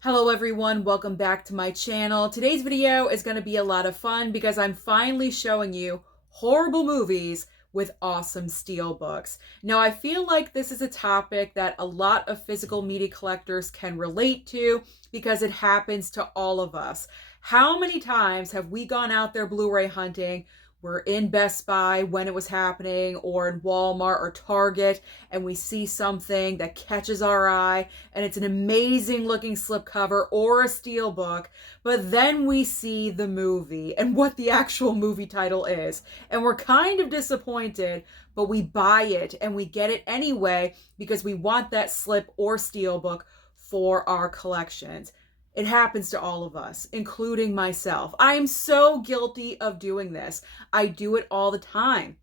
Hello everyone, welcome back to my channel. Today's video is going to be a lot of fun because I'm finally showing you horrible movies with awesome steelbooks. Now I feel like this is a topic that a lot of physical media collectors can relate to because it happens to all of us. How many times have we gone out there Blu-ray hunting? We're in Best Buy when it was happening, or in Walmart or Target, and we see something that catches our eye, and it's an amazing looking slipcover or a steelbook, but then we see the movie and what the actual movie title is, and we're kind of disappointed, but we buy it and we get it anyway because we want that slip or steelbook for our collections. It happens to all of us, including myself. I am so guilty of doing this. I do it all the time.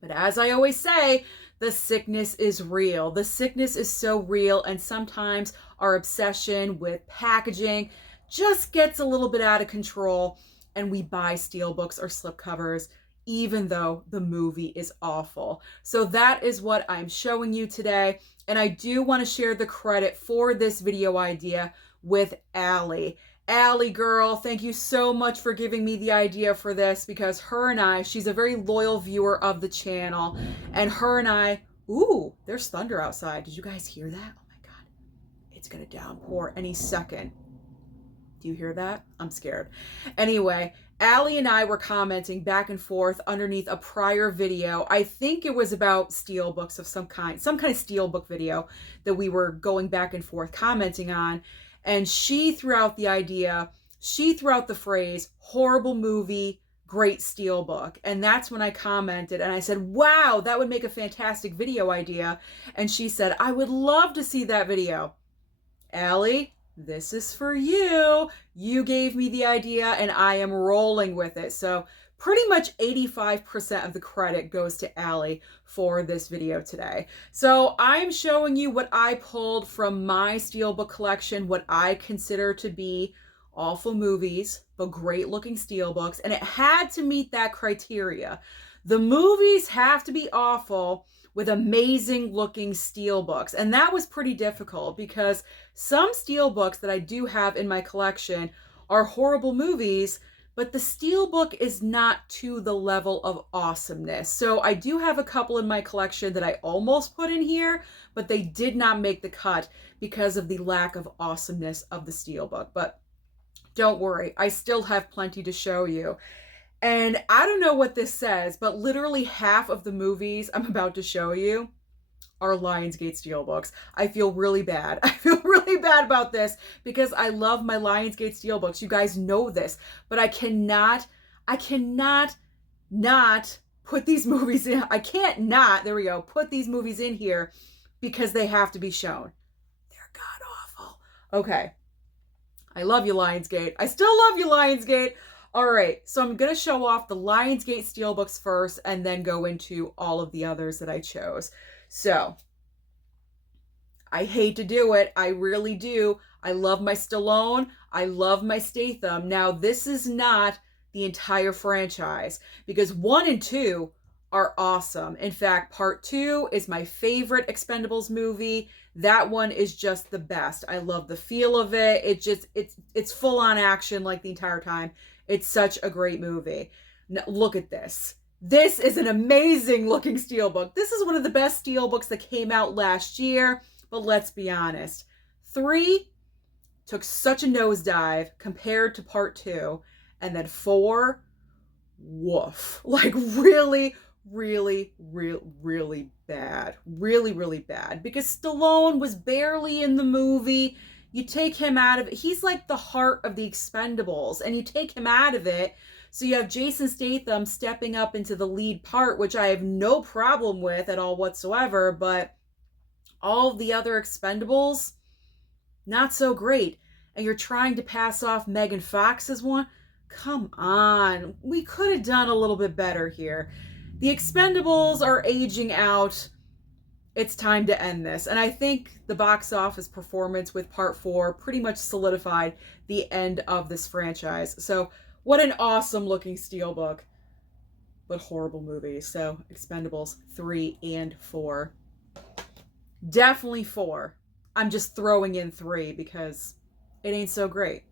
But as I always say, the sickness is real. The sickness is so real, and sometimes our obsession with packaging just gets a little bit out of control, and we buy steelbooks or slipcovers even though the movie is awful. So that is what I'm showing you today, and I do want to share the credit for this video idea with Allie. Allie girl, thank you so much for giving me the idea for this, because her and I, she's a very loyal viewer of the channel, and her and I, ooh, there's thunder outside. Did you guys hear that? Oh my God, it's gonna downpour any second. Do you hear that? I'm scared. Anyway, Allie and I were commenting back and forth underneath a prior video. I think it was about steelbooks of some kind of steelbook video that we were going back and forth commenting on. And she threw out the phrase, horrible movie, great steelbook. And that's when I commented and I said, wow, that would make a fantastic video idea. And she said, I would love to see that video. Allie, this is for you. You gave me the idea and I am rolling with it. So pretty much 85% of the credit goes to Allie for this video today. So I'm showing you what I pulled from my steelbook collection, what I consider to be awful movies, but great looking steelbooks, and it had to meet that criteria. The movies have to be awful with amazing looking steelbooks, and that was pretty difficult because some steelbooks that I do have in my collection are horrible movies, but the steelbook is not to the level of awesomeness. So I do have a couple in my collection that I almost put in here, but they did not make the cut because of the lack of awesomeness of the steelbook. But don't worry, I still have plenty to show you. And I don't know what this says, but literally half of the movies I'm about to show you are Lionsgate steelbooks. I feel really bad. I feel really bad about this because I love my Lionsgate steelbooks. You guys know this, but I cannot not put these movies in. I can't not, there we go, put these movies in here because they have to be shown. They're god awful. Okay. I love you, Lionsgate. I still love you, Lionsgate. All right, so I'm going to show off the Lionsgate steelbooks first and then go into all of the others that I chose. So, I hate to do it. I really do. I love my Stallone. I love my Statham. Now, this is not the entire franchise because 1 and 2 are awesome. In fact, part 2 is my favorite Expendables movie. That one is just the best. I love the feel of it. It's full on action like the entire time. It's such a great movie. Now, look at this. This is an amazing looking steelbook. This is one of the best steelbooks that came out last year, but let's be honest. 3 took such a nosedive compared to part 2, and then 4, woof. Like really bad. Really bad. Because Stallone was barely in the movie. You take him out of it. He's like the heart of the Expendables, and you take him out of it. So you have Jason Statham stepping up into the lead part, which I have no problem with at all whatsoever, but all of the other Expendables, not so great. And you're trying to pass off Megan Fox as one? Come on. We could have done a little bit better here. The Expendables are aging out. It's time to end this. And I think the box office performance with part 4 pretty much solidified the end of this franchise. So what an awesome looking steelbook, but horrible movie. So Expendables 3 and 4. Definitely 4. I'm just throwing in 3 because it ain't so great.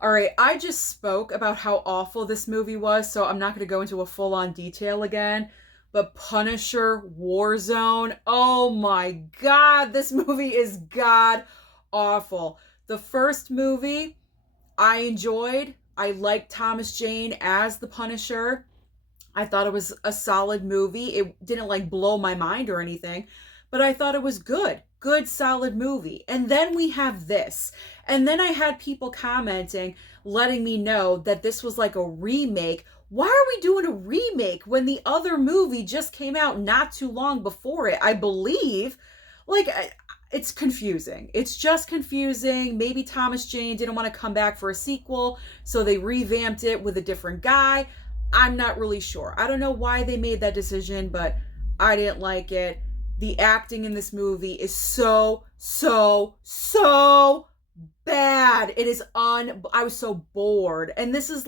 All right, I just spoke about how awful this movie was, so I'm not going to go into a full-on detail again. But Punisher Warzone, oh my God, this movie is god awful. The first movie I enjoyed. I liked Thomas Jane as the Punisher. I thought it was a solid movie. It didn't like blow my mind or anything, but I thought it was good. Good, solid movie. And then we have this. And then I had people commenting, letting me know that this was like a remake. Why are we doing a remake when the other movie just came out not too long before it? I believe. Like, it's confusing. It's just confusing. Maybe Thomas Jane didn't want to come back for a sequel, so they revamped it with a different guy. I'm not really sure. I don't know why they made that decision, but I didn't like it. The acting in this movie is so bad. It is I was so bored. And this is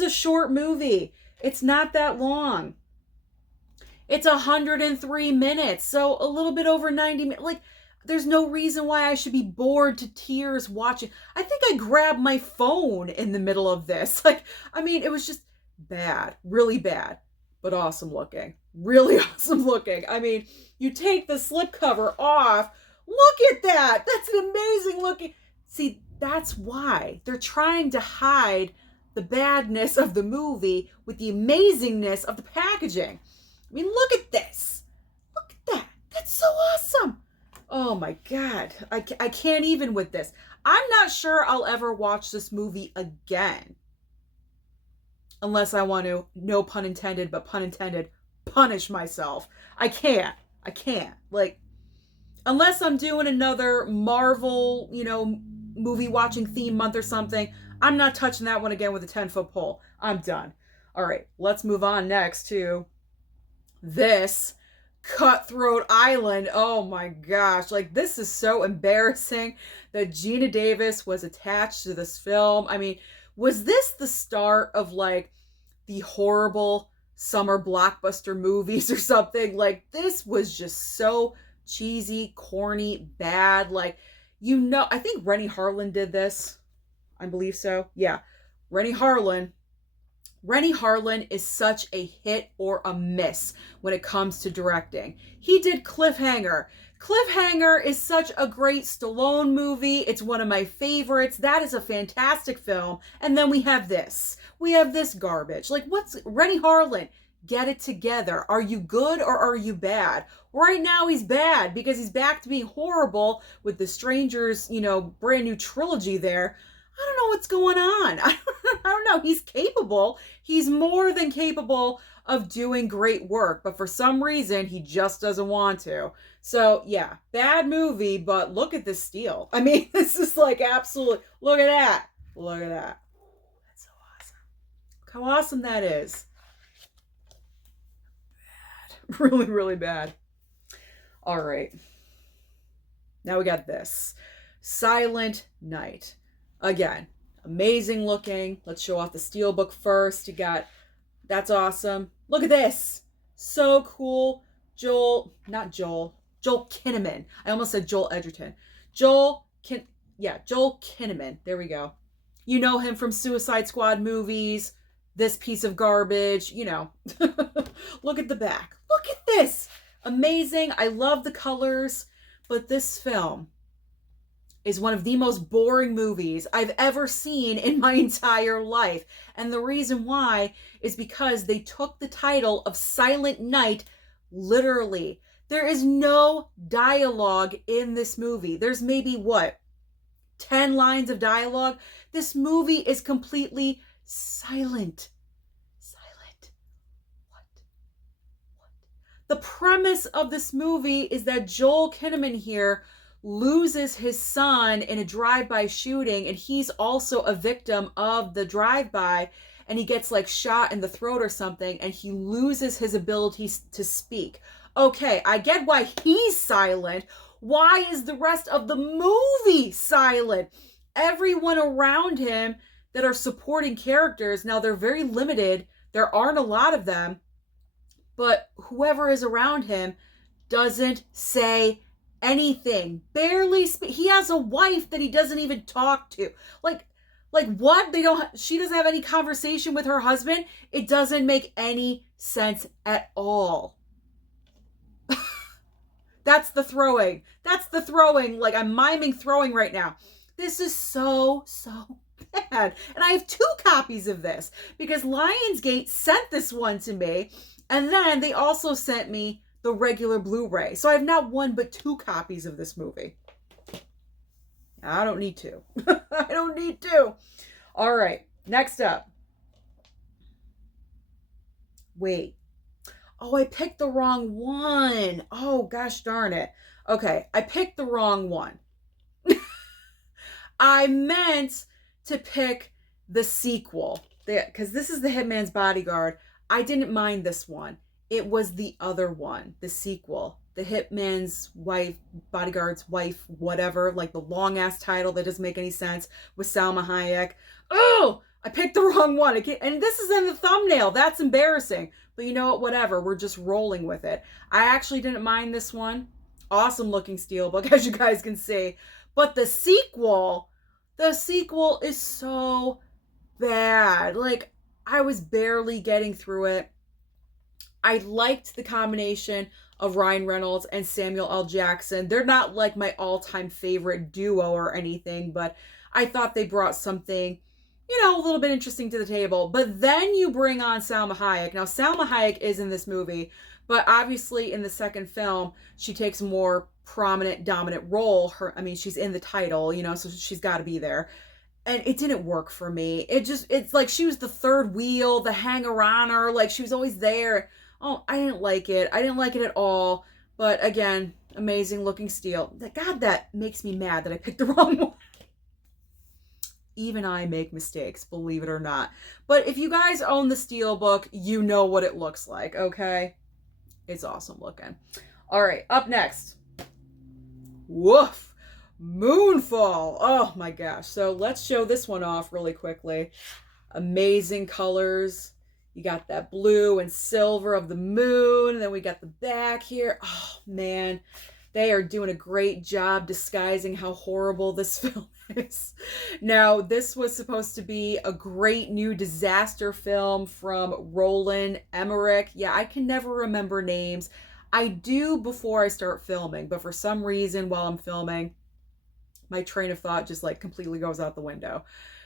a short movie. It's not that long. It's 103 minutes, so a little bit over 90 minutes. Like, there's no reason why I should be bored to tears watching. I think I grabbed my phone in the middle of this. Like, I mean, it was just bad, really bad, but awesome looking. Really awesome looking. I mean, you take the slipcover off. Look at that. That's an amazing looking. See, that's why they're trying to hide the badness of the movie with the amazingness of the packaging. I mean, look at this. Look at that. That's so awesome. Oh my God. I can't even with this. I'm not sure I'll ever watch this movie again. Unless I want to, no pun intended, but pun intended, punish myself. I can't. Like, unless I'm doing another Marvel, movie watching theme month or something, I'm not touching that one again with a 10-foot pole. I'm done. All right, let's move on next to this Cutthroat Island. Oh my gosh, like, this is so embarrassing that Gina Davis was attached to this film. I mean, was this the start of like the horrible summer blockbuster movies or something? Like, this was just so cheesy, corny, bad. Like, I think Rennie Harlin did this. I believe so. Yeah. Rennie Harlin is such a hit or a miss when it comes to directing. He did Cliffhanger. Cliffhanger is such a great Stallone movie. It's one of my favorites. That is a fantastic film. And then we have this. We have this garbage. Like, what's Rennie Harlin? Get it together. Are you good or are you bad? Right now he's bad because he's back to being horrible with the Strangers, brand new trilogy there. I don't know what's going on. I don't know. He's capable. He's more than capable of doing great work, but for some reason he just doesn't want to. So yeah, bad movie, but look at this steel. I mean, this is like absolute, look at that. Look at that. That's so awesome. Look how awesome that is. Bad. Really, really bad. All right. Now we got this. Silent Night. Again, amazing looking. Let's show off the Steelbook first. That's awesome. Look at this. So cool. Joel Kinnaman. I almost said Joel Edgerton. Joel Kinnaman. There we go. You know him from Suicide Squad movies. This piece of garbage, Look at the back. Look at this. Amazing. I love the colors, but this film is one of the most boring movies I've ever seen in my entire life. And the reason why is because they took the title of Silent Night literally. There is no dialogue in this movie. There's maybe 10 lines of dialogue? This movie is completely silent. Silent. What? The premise of this movie is that Joel Kinnaman here loses his son in a drive-by shooting, and he's also a victim of the drive-by, and he gets like shot in the throat or something, and he loses his ability to speak. Okay, I get why he's silent. Why is the rest of the movie silent? Everyone around him that are supporting characters, now they're very limited. There aren't a lot of them, but whoever is around him doesn't say anything. Barely he has a wife that he doesn't even talk to. Like what? She doesn't have any conversation with her husband? It doesn't make any sense at all. That's the throwing. That's the throwing. Like, I'm miming throwing right now. This is so bad. And I have 2 copies of this because Lionsgate sent this one to me. And then they also sent me the regular Blu-ray. So I have not 1 but 2 copies of this movie. I don't need 2. I don't need 2. All right. Next up. Wait. Oh, I picked the wrong one. Oh, gosh darn it. Okay, I picked the wrong one. I meant to pick the sequel, because this is The Hitman's Bodyguard. I didn't mind this one. It was the other one, the sequel. The Hitman's Wife, Bodyguard's Wife, whatever, like the long-ass title that doesn't make any sense, with Salma Hayek. Oh, I picked the wrong one. And this is in the thumbnail. That's embarrassing. But you know what? Whatever. We're just rolling with it. I actually didn't mind this one. Awesome looking steelbook, as you guys can see. But the sequel is so bad. Like, I was barely getting through it. I liked the combination of Ryan Reynolds and Samuel L. Jackson. They're not like my all-time favorite duo or anything, but I thought they brought something, you know, a little bit interesting to the table. But then you bring on Salma Hayek. Now, Salma Hayek is in this movie, but obviously in the second film, she takes a more prominent, dominant role. She's in the title, you know, so she's got to be there. And it didn't work for me. It's like she was the third wheel, the hanger-oner, like she was always there. Oh, I didn't like it. I didn't like it at all. But again, amazing looking steel. God, that makes me mad that I picked the wrong one. Even I make mistakes, believe it or not. But if you guys own the steelbook, you know what it looks like, okay? It's awesome looking. All right, up next. Woof. Moonfall. Oh my gosh. So let's show this one off really quickly. Amazing colors. You got that blue and silver of the moon. And then we got the back here. Oh man. They are doing a great job disguising how horrible this film is. Now, this was supposed to be a great new disaster film from Roland Emmerich. Yeah, I can never remember names. I do before I start filming, but for some reason while I'm filming, my train of thought just like completely goes out the window.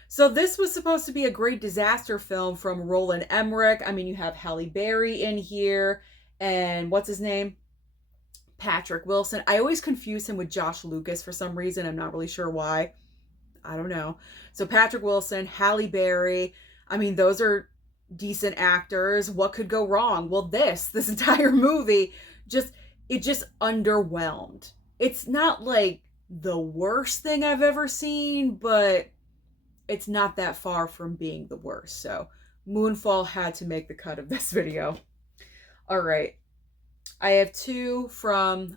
So this was supposed to be a great disaster film from Roland Emmerich. I mean, you have Halle Berry in here, and what's his name? Patrick Wilson. I always confuse him with Josh Lucas for some reason. I'm not really sure why. I don't know. So Patrick Wilson, Halle Berry. I mean, those are decent actors. What could go wrong? Well, this entire movie just underwhelmed. It's not like the worst thing I've ever seen, but it's not that far from being the worst. So Moonfall had to make the cut of this video. All right. I have 2 from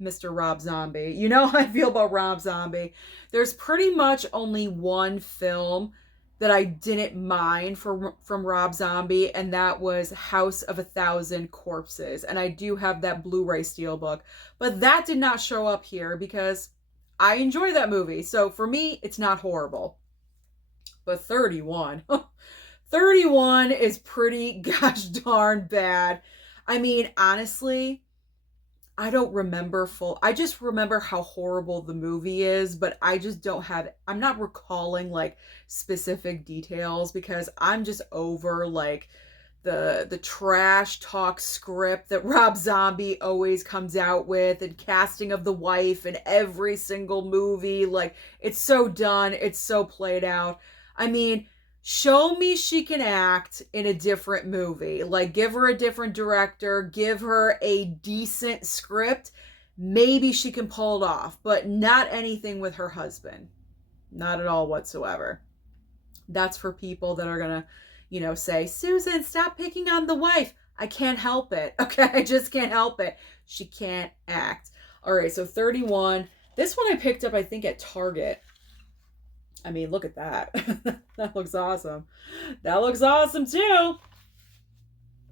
Mr. Rob Zombie. You know how I feel about Rob Zombie. There's pretty much only one film that I didn't mind from Rob Zombie, and that was House of a Thousand Corpses. And I do have that Blu-ray steelbook. But that did not show up here because I enjoy that movie. So for me, it's not horrible. But 31. 31 is pretty gosh darn bad. I mean, honestly, I don't remember I just remember how horrible the movie is, but I just don't have, I'm not recalling like specific details because I'm just over like the trash talk script that Rob Zombie always comes out with, and casting of the wife in every single movie. Like, it's so done. It's so played out. I mean, show me she can act in a different movie. Like, give her a different director, give her a decent script. Maybe she can pull it off, but not anything with her husband. Not at all whatsoever. That's for people that are gonna, you know, say, Susan, stop picking on the wife. I can't help it. Okay, I just can't help it. She can't act. All right, so 31. This one I picked up, I think, at Target. I mean, look at that. That looks awesome. That looks awesome too.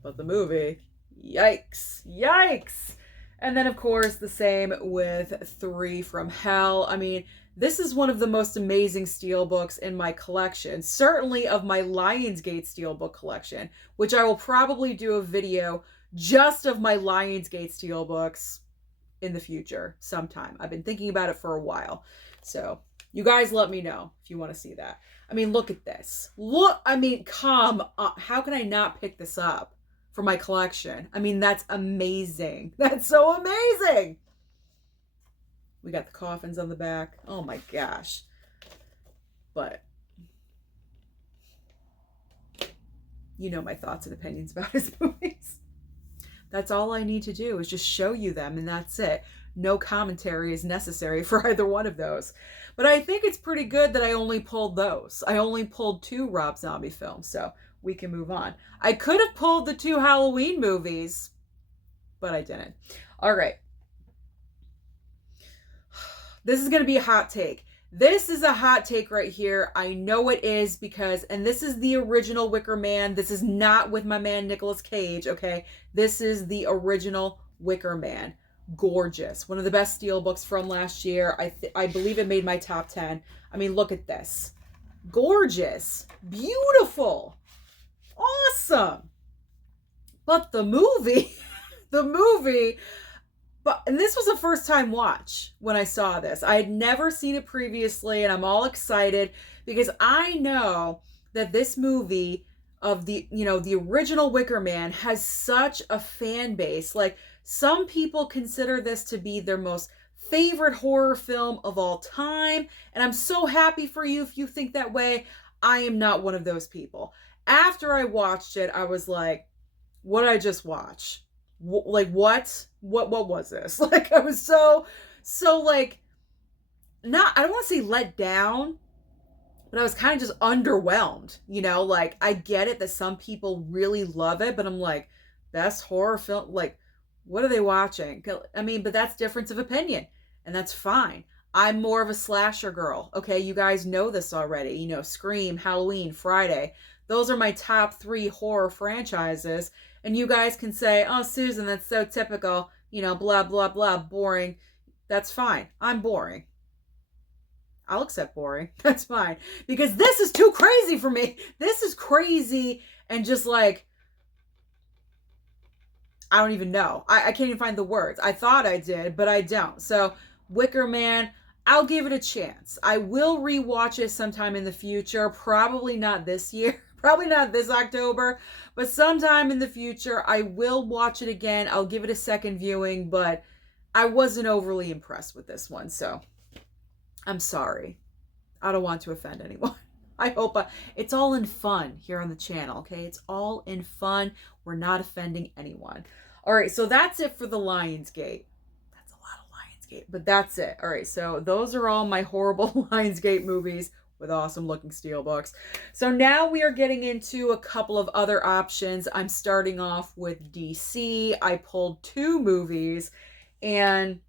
But the movie, yikes, yikes. And then, of course, the same with 3 from Hell. I mean, this is one of the most amazing steelbooks in my collection, certainly of my Lionsgate steelbook collection, which I will probably do a video just of my Lionsgate steelbooks in the future sometime. I've been thinking about it for a while. So you guys let me know if you want to see that. I mean, look at this. Look, I mean, come on. How can I not pick this up for my collection? I mean, that's amazing. That's so amazing. We got the coffins on the back. Oh my gosh. But you know my thoughts and opinions about his movies. That's all I need to do is just show you them, and that's it. No commentary is necessary for either one of those. But I think it's pretty good that I only pulled those. I only pulled 2 Rob Zombie films, so we can move on. I could have pulled the 2 Halloween movies, but I didn't. All right. This is going to be a hot take. This is a hot take right here. I know it is because, and this is the original Wicker Man. This is not with my man Nicolas Cage, okay? This is the original Wicker Man. Gorgeous. One of the best steelbooks from last year. I believe it made my top 10. I mean, look at this. Gorgeous. Beautiful. Awesome. But the movie, and this was a first time watch when I saw this. I had never seen it previously, and I'm all excited because I know that this movie of the original Wicker Man has such a fan base. Like, some people consider this to be their most favorite horror film of all time, and I'm so happy for you if you think that way. I am not one of those people. After I watched it, I was like, what did I just watch? Like, what was this? Like, I was so like, I don't want to say let down, but I was kind of just underwhelmed, like, I get it that some people really love it, but I'm like, best horror film, like, what are they watching? I mean, but that's difference of opinion, and that's fine. I'm more of a slasher girl. Okay, you guys know this already. Scream, Halloween, Friday. Those are my top 3 horror franchises. And you guys can say, oh, Susan, that's so typical, blah, blah, blah, boring. That's fine. I'm boring. I'll accept boring. That's fine. Because this is too crazy for me. This is crazy and just like, I don't even know. I can't even find the words. I thought I did, but I don't. So Wicker Man, I'll give it a chance. I will rewatch it sometime in the future. Probably not this year. Probably not this October, but sometime in the future, I will watch it again. I'll give it a second viewing, but I wasn't overly impressed with this one, so I'm sorry. I don't want to offend anyone. I hope it's all in fun here on the channel, okay? It's all in fun. We're not offending anyone. All right, so that's it for the Lionsgate. That's a lot of Lionsgate, but that's it. All right, so those are all my horrible Lionsgate movies with awesome looking steelbooks. So now we are getting into a couple of other options. I'm starting off with DC. I pulled 2 movies, and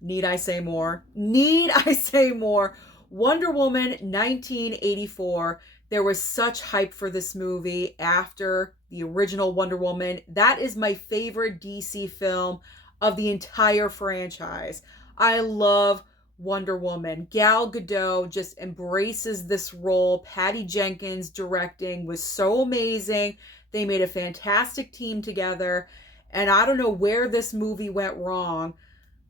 need I say more? Need I say more? Wonder Woman 1984. There was such hype for this movie after the original Wonder Woman. That is my favorite DC film of the entire franchise. I love Wonder Woman. Gal Gadot just embraces this role. Patty Jenkins directing was so amazing. They made a fantastic team together. And I don't know where this movie went wrong,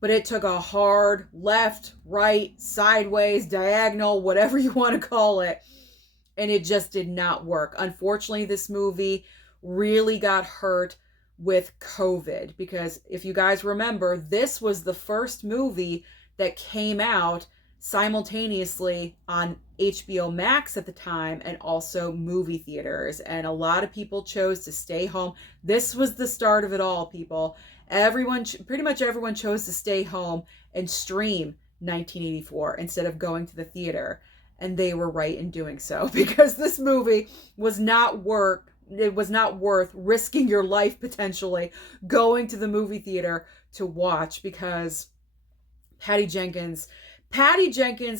but it took a hard left, right, sideways, diagonal, whatever you want to call it. And it just did not work. Unfortunately, this movie really got hurt with COVID, because if you guys remember, this was the first movie that came out simultaneously on HBO Max at the time, and also movie theaters. And a lot of people chose to stay home. This was the start of it all, people. Pretty much everyone chose to stay home and stream 1984 instead of going to the theater. And they were right in doing so, because this movie was not worth risking your life potentially going to the movie theater to watch, because Patty Jenkins,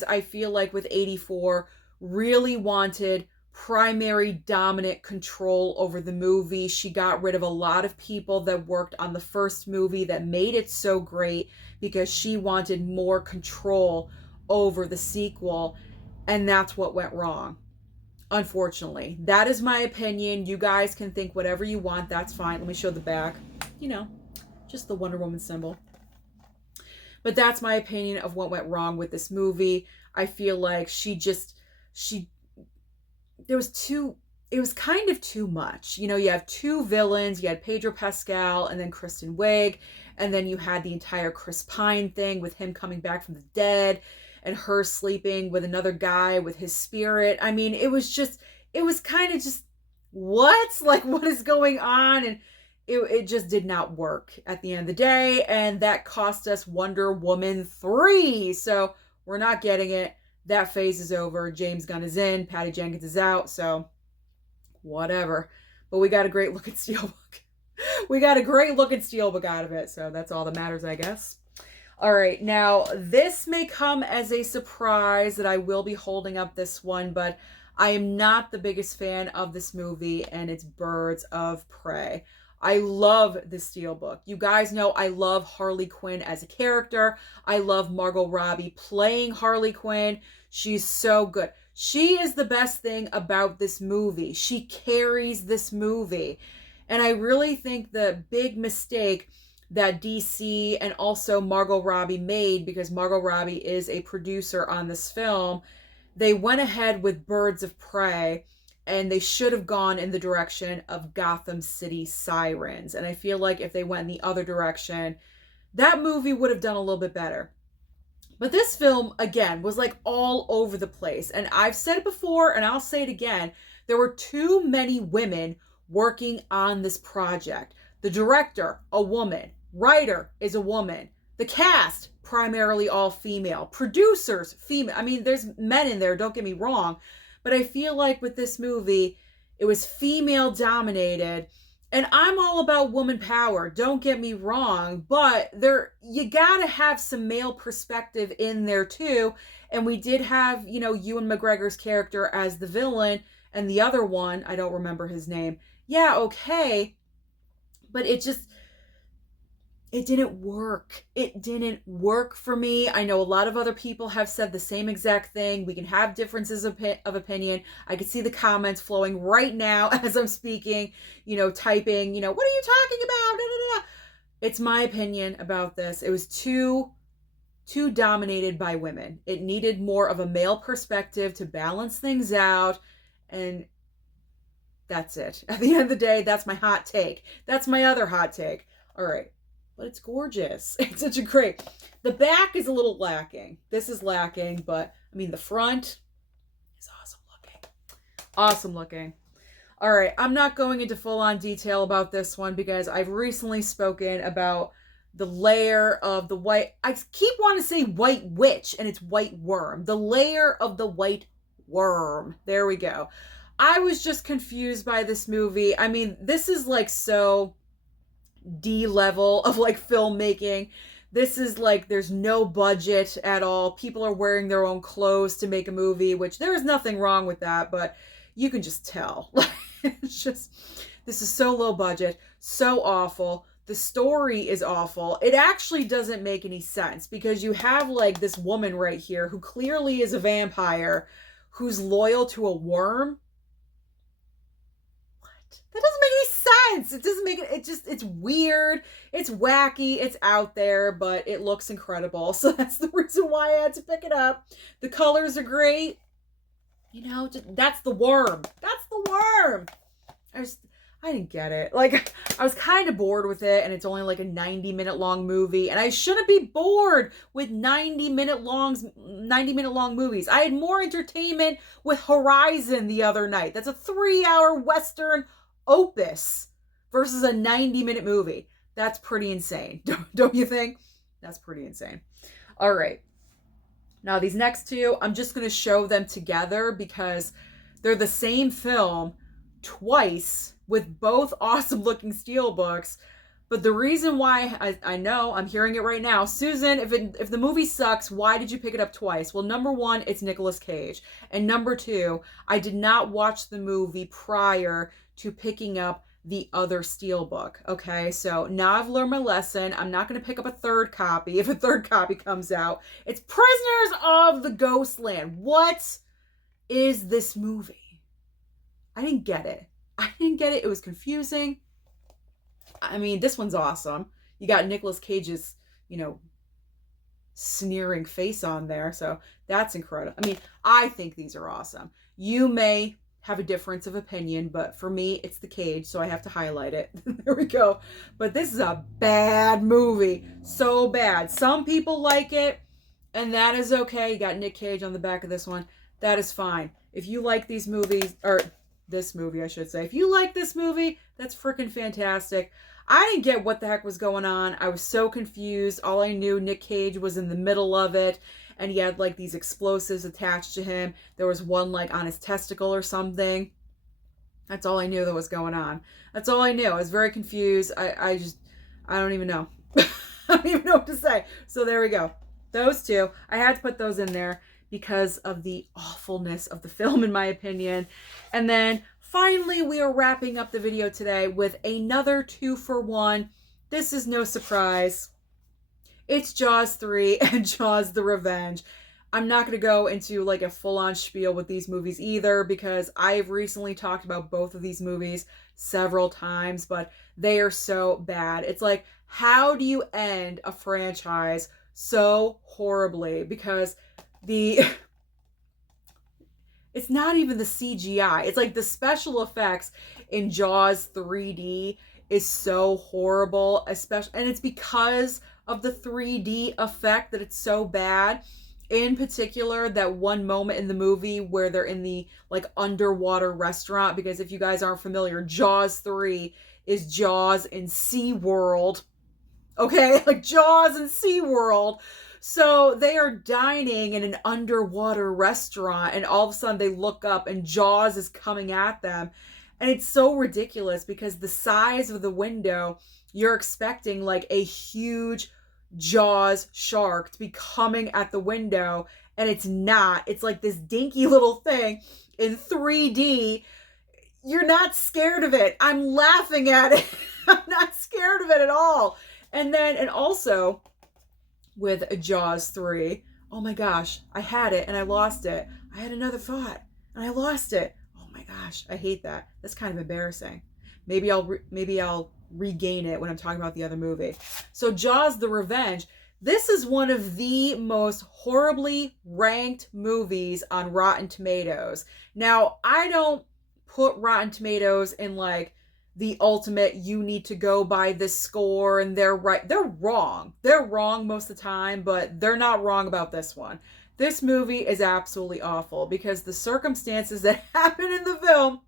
I feel like with 84, really wanted primary dominant control over the movie. She got rid of a lot of people that worked on the first movie that made it so great because she wanted more control over the sequel, and that's what went wrong. Unfortunately, that is my opinion. You guys can think whatever you want. That's fine. Let me show the back. Just the Wonder Woman symbol. But that's my opinion of what went wrong with this movie. I feel like it was kind of too much. You have two villains. You had Pedro Pascal and then Kristen Wiig. And then you had the entire Chris Pine thing with him coming back from the dead and her sleeping with another guy with his spirit. I mean, it was kind of just, what? Like, what is going on? And it just did not work at the end of the day. And that cost us Wonder Woman 3. So we're not getting it. That phase is over. James Gunn is in. Patty Jenkins is out. So whatever. But we got a great looking Steelbook. We got a great looking Steelbook out of it. So that's all that matters, I guess. All right. Now, this may come as a surprise that I will be holding up this one, but I am not the biggest fan of this movie, and it's Birds of Prey. I love the Steelbook. You guys know I love Harley Quinn as a character. I love Margot Robbie playing Harley Quinn. She's so good. She is the best thing about this movie. She carries this movie. And I really think the big mistake that DC and also Margot Robbie made, because Margot Robbie is a producer on this film, they went ahead with Birds of Prey, and they should have gone in the direction of Gotham City Sirens. And I feel like if they went in the other direction, that movie would have done a little bit better. But this film, again, was like all over the place. And I've said it before, and I'll say it again. There were too many women working on this project. The director, a woman. Writer is a woman. The cast, primarily all female. Producers, female. I mean, there's men in there, don't get me wrong. But I feel like with this movie, it was female dominated. And I'm all about woman power, don't get me wrong. But you gotta have some male perspective in there too. And we did have, Ewan McGregor's character as the villain. And the other one, I don't remember his name. Yeah, okay. But it didn't work. It didn't work for me. I know a lot of other people have said the same exact thing. We can have differences of opinion. I can see the comments flowing right now as I'm speaking, typing, what are you talking about? Da, da, da. It's my opinion about this. It was too dominated by women. It needed more of a male perspective to balance things out. And that's it. At the end of the day, that's my hot take. That's my other hot take. All right. But it's gorgeous. It's such a great. The back is a little lacking. This is lacking, but I mean, the front is awesome looking. Awesome looking. All right. I'm not going into full on detail about this one because I've recently spoken about the layer of the white. I keep wanting to say white witch, and it's white worm. The layer of the white worm. There we go. I was just confused by this movie. I mean, this is like so D level of like filmmaking. This is like there's no budget at all. People are wearing their own clothes to make a movie, which there is nothing wrong with that, but you can just tell. It's just, this is so low budget, so awful. The story is awful. It actually doesn't make any sense because you have like this woman right here who clearly is a vampire who's loyal to a worm. That doesn't make any sense. It doesn't make it, it's weird. It's wacky. It's out there, but it looks incredible. So that's the reason why I had to pick it up. The colors are great. That's the worm. That's the worm. I didn't get it. Like, I was kind of bored with it, and it's only like a 90-minute long movie, and I shouldn't be bored with 90-minute long movies. I had more entertainment with Horizon the other night. That's a 3-hour Western opus versus a 90-minute movie. That's pretty insane. Don't you think? That's pretty insane. All right. Now, these next two, I'm just going to show them together because they're the same film twice with both awesome looking steelbooks, But the reason why I know, I'm hearing it right now, Susan, if the movie sucks, why did you pick it up twice? Well, number one, it's Nicolas Cage. And number two, I did not watch the movie prior to picking up the other Steelbook. Okay, so now I've learned my lesson. I'm not going to pick up a third copy if a third copy comes out. It's Prisoners of the Ghostland. What is this movie? I didn't get it. It was confusing. I mean, this one's awesome. You got Nicolas Cage's, sneering face on there. So that's incredible. I mean, I think these are awesome. You may have a difference of opinion, but for me, it's the Cage, so I have to highlight it. There we go. But this is a bad movie. So bad. Some people like it, and that is okay. You got Nick Cage on the back of this one. That is fine. If you like these movies, or this movie, I should say. If you like this movie, that's freaking fantastic. I didn't get what the heck was going on. I was so confused. All I knew, Nick Cage was in the middle of it, and he had like these explosives attached to him. There was one like on his testicle or something. That's all I knew that was going on. That's all I knew. I was very confused. I don't even know. I don't even know what to say. So there we go. Those two. I had to put those in there because of the awfulness of the film, in my opinion. And then finally, we are wrapping up the video today with another 2-for-1. This is no surprise. It's Jaws 3 and Jaws the Revenge. I'm not going to go into like a full-on spiel with these movies either, because I've recently talked about both of these movies several times, but they are so bad. It's like, how do you end a franchise so horribly? Because it's not even the CGI. It's like the special effects in Jaws 3D is so horrible, especially, and it's because of the 3D effect that it's so bad. In particular, that one moment in the movie where they're in the like underwater restaurant, because if you guys aren't familiar, Jaws 3 is Jaws in SeaWorld. Okay, like Jaws in SeaWorld. So they are dining in an underwater restaurant, and all of a sudden they look up and Jaws is coming at them. And it's so ridiculous because the size of the window, you're expecting like a huge Jaws shark to be coming at the window, and it's not. It's like this dinky little thing in 3D. You're not scared of it. I'm laughing at it. I'm not scared of it at all. And also with Jaws 3, oh my gosh, I had it and I lost it. I had another thought and I lost it. Oh my gosh, I hate that. That's kind of embarrassing. Maybe I'll regain it when I'm talking about the other movie. So Jaws the Revenge, this is one of the most horribly ranked movies on Rotten Tomatoes. Now, I don't put Rotten Tomatoes in like the ultimate, you need to go by this score and they're right. They're wrong. They're wrong most of the time, but they're not wrong about this one. This movie is absolutely awful because the circumstances that happen in the film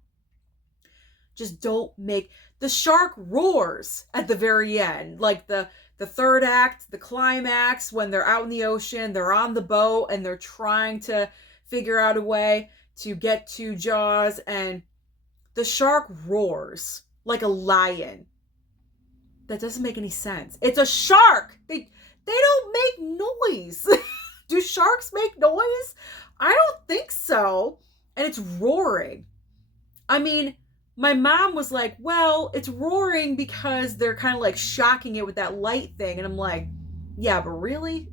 just don't make... The shark roars at the very end. Like the third act, the climax, when they're out in the ocean, they're on the boat, and they're trying to figure out a way to get to Jaws, and the shark roars like a lion. That doesn't make any sense. It's a shark. They don't make noise. Do sharks make noise? I don't think so. And it's roaring. I mean, my mom was like, well, it's roaring because they're kind of like shocking it with that light thing. And I'm like, yeah, but really?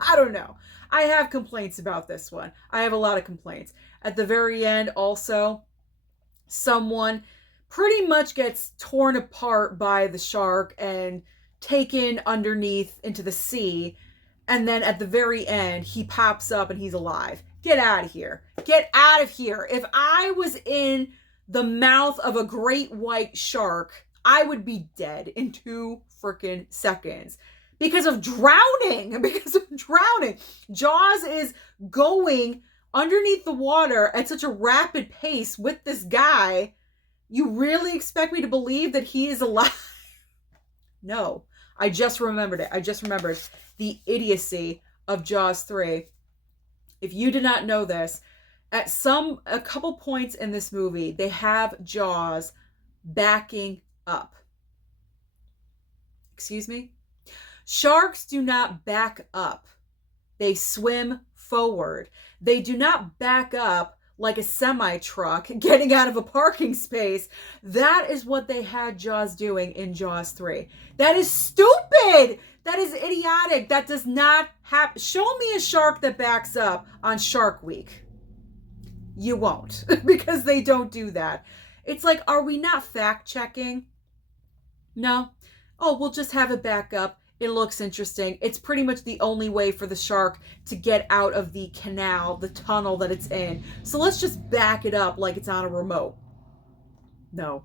I don't know. I have complaints about this one. I have a lot of complaints. At the very end, also, someone pretty much gets torn apart by the shark and taken underneath into the sea. And then at the very end, he pops up and he's alive. Get out of here. Get out of here. If I was in the mouth of a great white shark, I would be dead in 2 freaking seconds. Because of drowning. Because of drowning. Jaws is going underneath the water at such a rapid pace with this guy. You really expect me to believe that he is alive? No. I just remembered it. I just remembered the idiocy of Jaws 3. If you did not know this, at a couple points in this movie, they have Jaws backing up. Excuse me? Sharks do not back up. They swim forward. They do not back up like a semi-truck getting out of a parking space. That is what they had Jaws doing in Jaws 3. That is stupid. That is idiotic. That does not happen. Show me a shark that backs up on Shark Week. You won't, because they don't do that. It's like, are we not fact checking? No. Oh, we'll just have it back up. It looks interesting. It's pretty much the only way for the shark to get out of the canal, the tunnel that it's in. So let's just back it up like it's on a remote. No,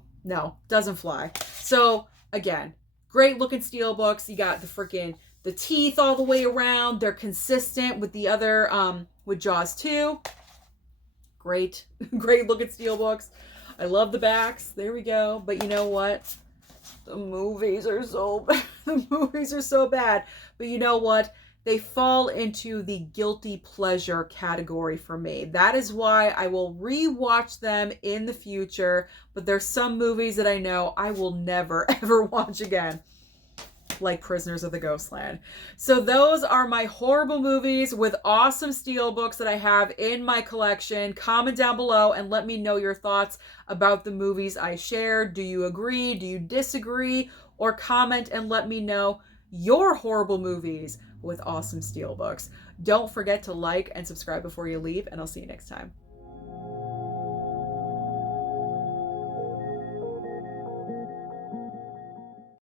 doesn't fly. So again, great looking Steelbooks. You got the teeth all the way around. They're consistent with the other, with Jaws 2. Great looking Steelbooks. I love the backs. There we go. But you know what? The movies are so bad. The movies are so bad. But you know what? They fall into the guilty pleasure category for me. That is why I will rewatch them in the future. But there's some movies that I know I will never, ever watch again. Like Prisoners of the Ghostland. So those are my horrible movies with awesome Steelbooks that I have in my collection. Comment down below and let me know your thoughts about the movies I shared. Do you agree? Do you disagree? Or comment and let me know your horrible movies with awesome Steelbooks. Don't forget to like and subscribe before you leave, and I'll see you next time.